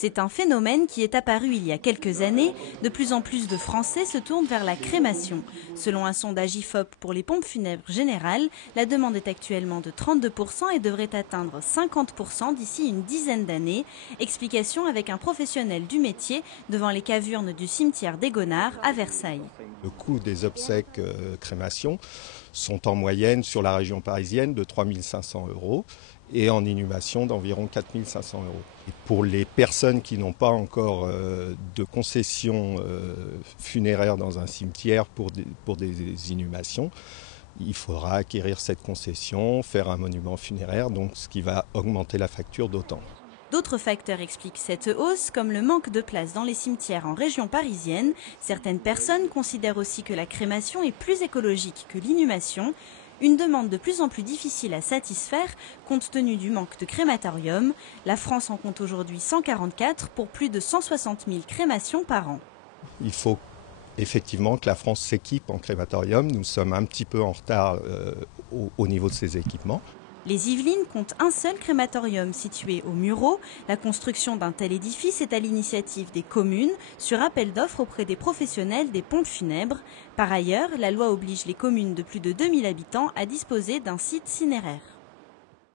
C'est un phénomène qui est apparu il y a quelques années. De plus en plus de Français se tournent vers la crémation. Selon un sondage IFOP pour les pompes funèbres générales, la demande est actuellement de 32% et devrait atteindre 50% d'ici une dizaine d'années. Explication avec un professionnel du métier devant les cavurnes du cimetière d'Égonard à Versailles. Le coût des obsèques crémation sont en moyenne sur la région parisienne de 3 500 € et en inhumation d'environ 4 500 €. Et pour les personnes qui n'ont pas encore de concession funéraire dans un cimetière pour des inhumations, il faudra acquérir cette concession, faire un monument funéraire, donc ce qui va augmenter la facture d'autant. D'autres facteurs expliquent cette hausse, comme le manque de place dans les cimetières en région parisienne. Certaines personnes considèrent aussi que la crémation est plus écologique que l'inhumation. Une demande de plus en plus difficile à satisfaire compte tenu du manque de crématoriums. La France en compte aujourd'hui 144 pour plus de 160 000 crémations par an. Il faut effectivement que la France s'équipe en crématorium. Nous sommes un petit peu en retard au niveau de ces équipements. Les Yvelines comptent un seul crématorium situé au Mureau. La construction d'un tel édifice est à l'initiative des communes sur appel d'offres auprès des professionnels des pompes funèbres. Par ailleurs, la loi oblige les communes de plus de 2000 habitants à disposer d'un site cinéraire.